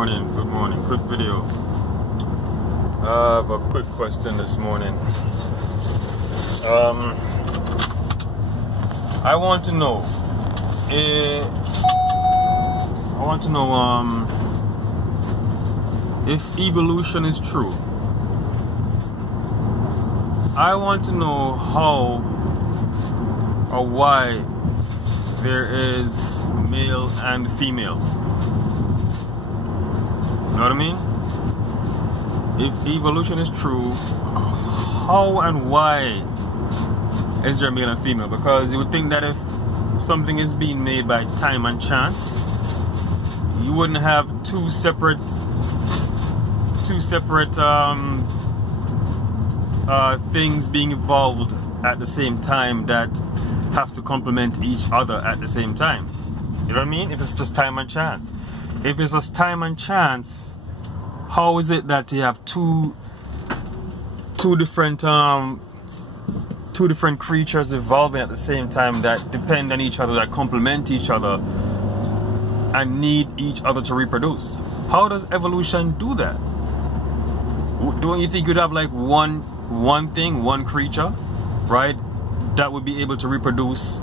morning, good morning. Quick video. I have a quick question this morning. I want to know if evolution is true. I want to know how or why there is male and female. You know what I mean? If evolution is true, how and why is there male and female? Because you would think that if something is being made by time and chance, you wouldn't have two separate things being evolved at the same time that have to complement each other at the same time. You know what I mean? If it's just time and chance. If it's just time and chance, how is it that you have two different creatures evolving at the same time that depend on each other, that complement each other and need each other to reproduce? How does evolution do that? Don't you think you'd have like one creature, right, that would be able to reproduce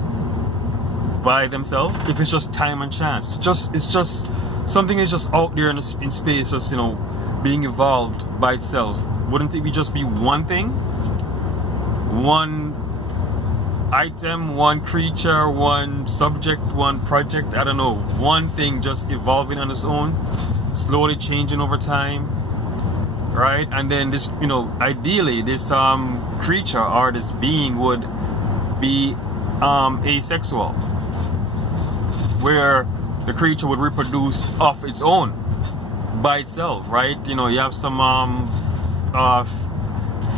by themselves? If it's just time and chance, it's just something is just out there in space, just, you know, being evolved by itself. Wouldn't it just be one thing, one item, one creature, one subject, one project? I don't know, one thing just evolving on its own, slowly changing over time, right? And then this, you know, ideally this creature or this being would be asexual, where the creature would reproduce of its own by itself, right? You know, you have some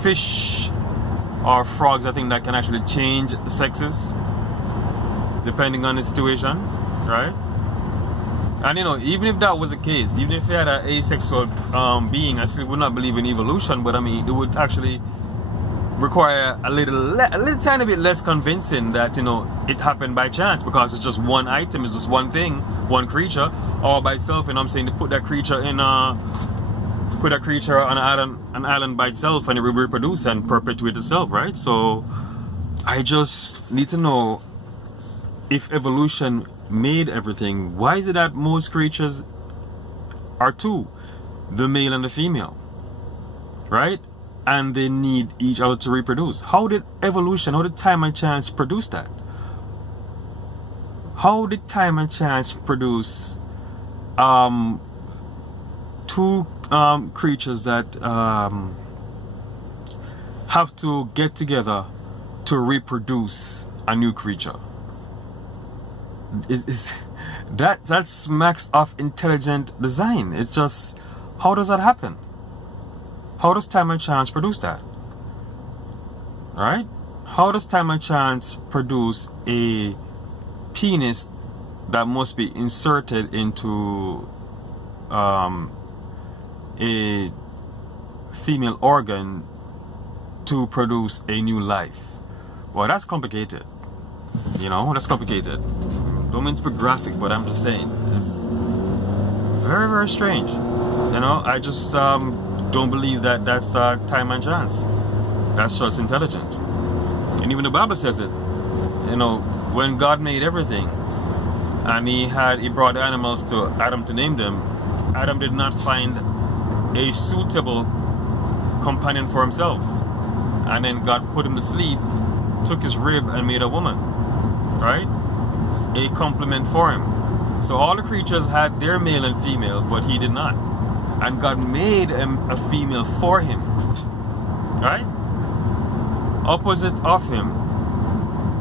fish or frogs, I think, that can actually change sexes depending on the situation, right? And you know, even if that was the case, even if you had an asexual being, I still would not believe in evolution, but I mean, it would actually require a little tiny bit less convincing that, you know, it happened by chance, because it's just one item, it's just one thing, one creature, all by itself. And I'm saying to put that creature on an island by itself, and it will reproduce and perpetuate itself, right? So I just need to know, if evolution made everything, why is it that most creatures are two, the male and the female, right? And they need each other to reproduce. How did evolution, how did time and chance produce that? How did time and chance produce two creatures that have to get together to reproduce a new creature? That smacks of intelligent design. It's just, how does that happen? How does time and chance produce that? Alright? How does time and chance produce a penis that must be inserted into a female organ to produce a new life? Well, that's complicated. You know, that's complicated. Don't mean to be graphic, but I'm just saying, it's very, very strange. You know, I just don't believe that that's time and chance. That's just intelligent. And even the Bible says it. You know, when God made everything and he brought the animals to Adam to name them, Adam did not find a suitable companion for himself, and then God put him to sleep, took his rib and made a woman, right? A complement for him. So all the creatures had their male and female, but he did not. And God made a female for him, right? Opposite of him,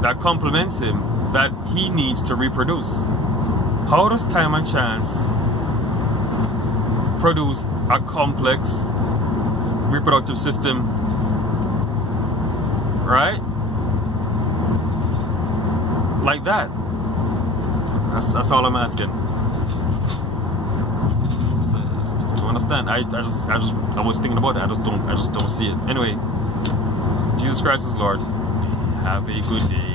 that complements him, that he needs to reproduce. How does time and chance produce a complex reproductive system, right? Like that. That's all I'm asking. Understand? I was thinking about it. I just don't see it. Anyway, Jesus Christ is Lord. Have a good day.